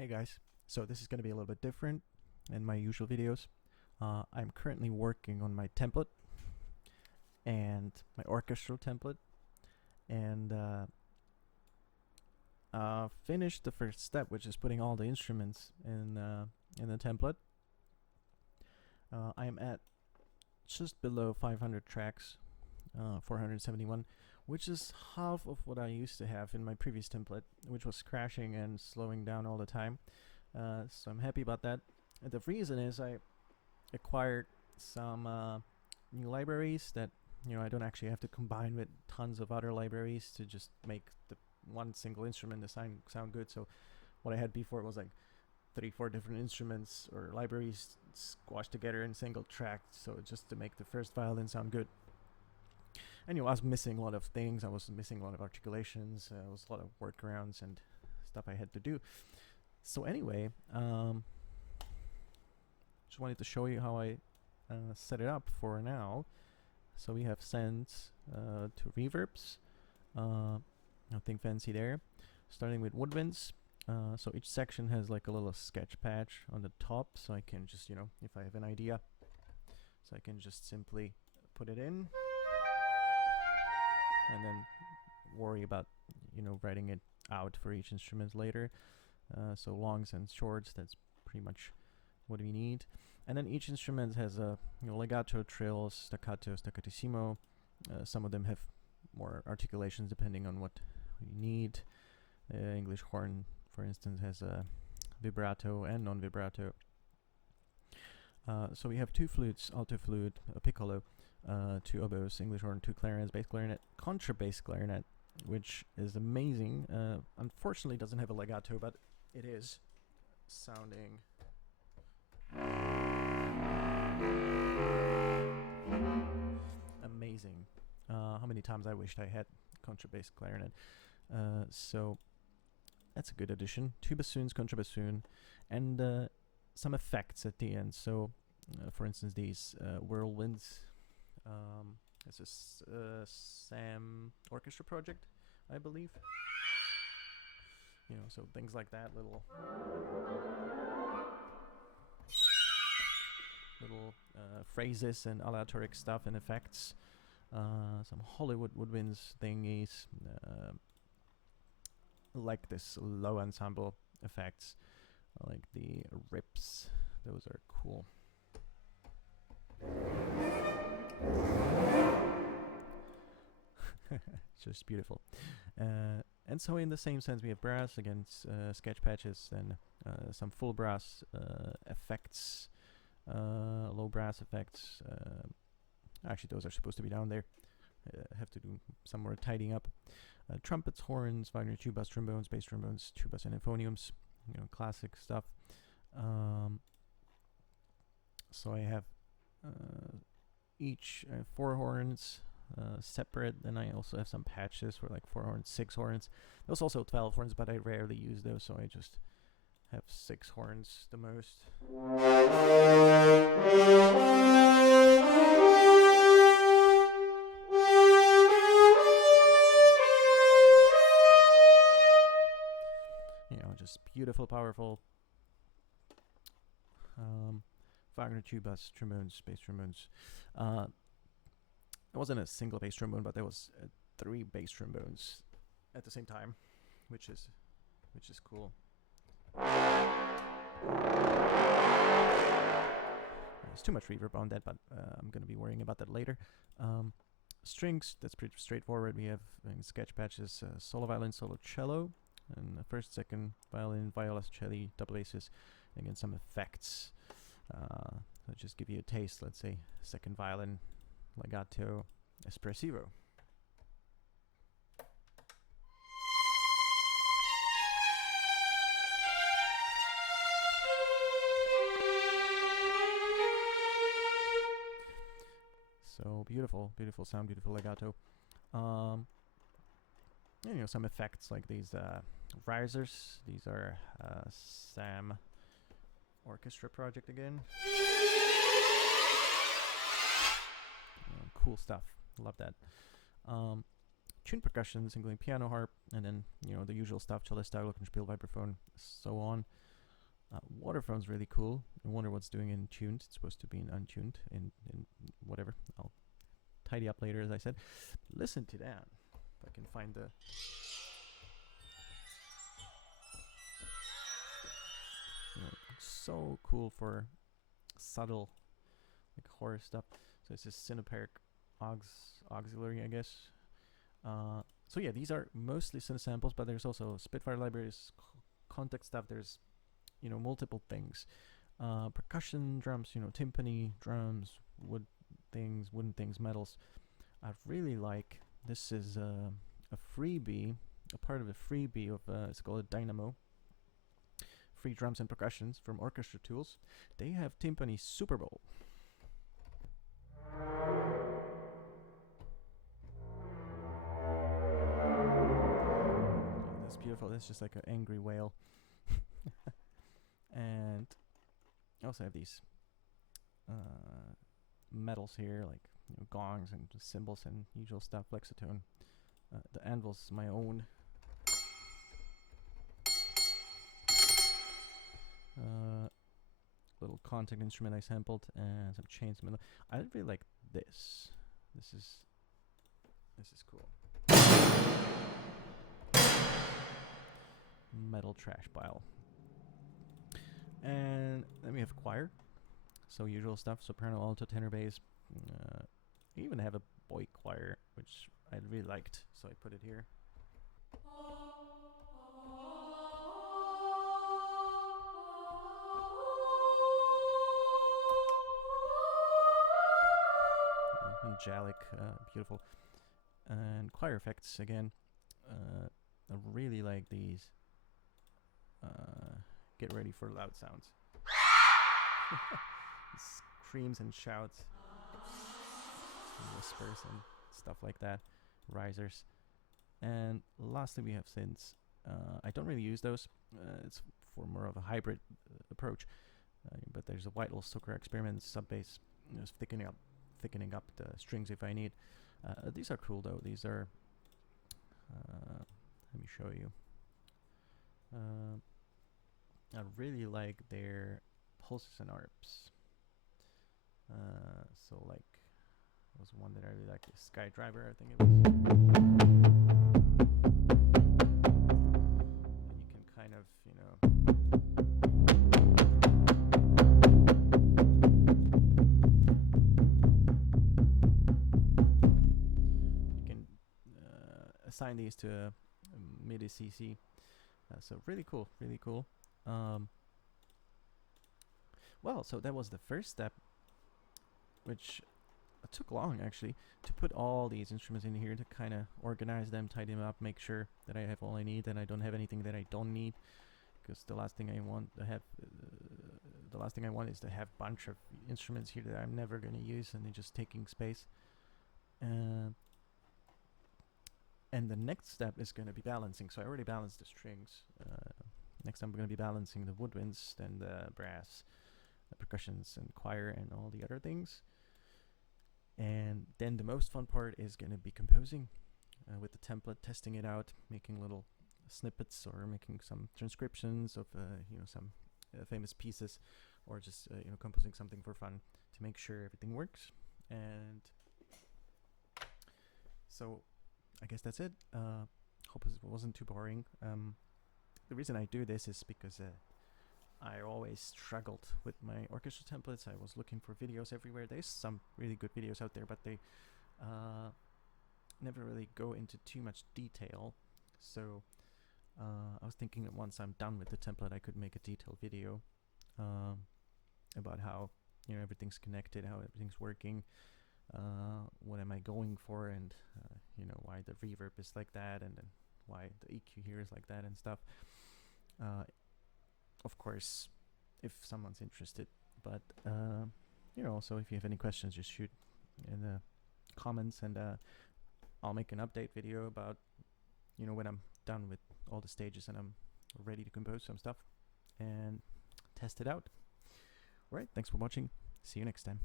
Hey guys, so this is going to be a little bit different than my usual videos. I'm currently working on my template and my orchestral template, and finished the first step, which is putting all the instruments in the template. I am at just below 500 tracks, 471, which is half of what I used to have in my previous template, which was crashing and slowing down all the time. So I'm happy about that. And the reason is I acquired some new libraries that I don't actually have to combine with tons of other libraries to just make the one single instrument to sound good. So what I had before was like 3-4 different instruments or libraries squashed together in single track, so just to make the first violin sound good. And I was missing a lot of things. I was missing a lot of articulations. There was a lot of workarounds and stuff I had to do. So anyway, just wanted to show you how I set it up for now. So we have sends to reverbs. Nothing fancy there. Starting with woodwinds. So each section has like a little sketch patch on the top, so I can just, if I have an idea, so I can just simply put it in and then worry about, writing it out for each instrument later. So longs and shorts, that's pretty much what we need. And then each instrument has a legato, trills, staccato, staccatissimo. Some of them have more articulations depending on what we need. English horn, for instance, has a vibrato and non-vibrato. So we have 2 flutes, alto flute, a piccolo, 2 oboes, English horn, 2 clarinets, bass clarinet, contrabass clarinet, which is amazing. Unfortunately, doesn't have a legato, but it is sounding amazing. How many times I wished I had contrabass clarinet. So that's a good addition. 2 bassoons, contrabassoon, and some effects at the end. So, for instance, these whirlwinds. This is Sam Orchestra project, I believe. So things like that, little phrases and aleatoric stuff and effects. Some Hollywood woodwinds thingies, like this low ensemble effects, like the rips. Those are cool. It's just beautiful. And so in the same sense, we have brass against sketch patches, and some full brass effects, low brass effects. Actually, those are supposed to be down there. Have to do some more tidying up. Trumpets, horns, Wagner tubas, trombones, bass trombones, tubas, and euphoniums. Classic stuff. So I have each 4 horns separate. Then I also have some patches for like 4 horns, 6 horns. There's also 12 horns, but I rarely use those, so I just have 6 horns the most. Just beautiful, powerful. Wagner tubas, trombones, bass trombones. It wasn't a single bass trombone, but there was 3 bass trombones at the same time, which is cool. There's too much reverb on that, but I'm gonna be worrying about that later. Strings, that's pretty straightforward. We have sketch patches, solo violin, solo cello, and the first, second violin, violas, cello, double basses, and again some effects. So just give you a taste. Let's say second violin, legato, espressivo. So beautiful, beautiful sound, beautiful legato. And, some effects like these risers. These are Sam Orchestra project again. Cool stuff. Love that. Tuned percussions, including piano, harp, and then the usual stuff: cello, glockenspiel, vibraphone, so on. Waterphone's really cool. I wonder what's doing in tuned. It's supposed to be in untuned, in whatever. I'll tidy up later, as I said. Listen to that. If I can find the... so cool for subtle, like horror stuff. So it's just Cineparic auxiliary, I guess. So yeah, these are mostly synth samples, but there's also Spitfire libraries, context stuff. There's multiple things. Percussion drums, timpani drums, wooden things, metals. I really like. This is a freebie, a part of a freebie of it's called a Dynamo. Free drums and percussions from Orchestral Tools. They have timpani Super Bowl. Oh, that's beautiful. That's just like an angry whale. And I also have these metals here, like gongs and cymbals and usual stuff, Lexitone. The anvil's my own. Little contact instrument I sampled, and some chains. I really like this. This is cool. Metal trash pile. And then we have choir. So usual stuff: soprano, alto, tenor, bass. I even have a boy choir, which I really liked, so I put it here. Angelic, beautiful. And choir effects again. I really like these. Get ready for loud sounds. Screams and shouts, and whispers and stuff like that. Risers. And lastly, we have synths. I don't really use those. It's for more of a hybrid approach. But there's a Whitehall Stoker experiment sub bass, just thickening up the strings if I need. These are cool though. These are. Let me show you. I really like their pulses and arps. So like, there was one that I really liked, the Skydriver, I think it was. And you can kind of, you can assign these to a MIDI CC. So really cool, really cool. Well, so that was the first step, which took long actually, to put all these instruments in here, to kind of organize them, tidy them up, make sure that I have all I need and I don't have anything that I don't need. Because the last thing I want is to have a bunch of instruments here that I'm never going to use and they're just taking space. And the next step is going to be balancing. So I already balanced the strings. Next I'm going to be balancing the woodwinds, then the brass, the percussions and choir and all the other things. And then the most fun part is going to be composing with the template, testing it out, making little snippets or making some transcriptions of some famous pieces, or just composing something for fun to make sure everything works. And so I guess that's it. Hope it wasn't too boring. The reason I do this is because I always struggled with my orchestral templates. I was looking for videos everywhere. There's some really good videos out there, but they never really go into too much detail. So I was thinking that once I'm done with the template, I could make a detailed video about how everything's connected, how everything's working, what am I going for, and why the reverb is like that, and then why the EQ here is like that and stuff. Of course, if someone's interested, but also if you have any questions, just shoot in the comments, and I'll make an update video about when I'm done with all the stages and I'm ready to compose some stuff and test it out. Alright, thanks for watching. See you next time.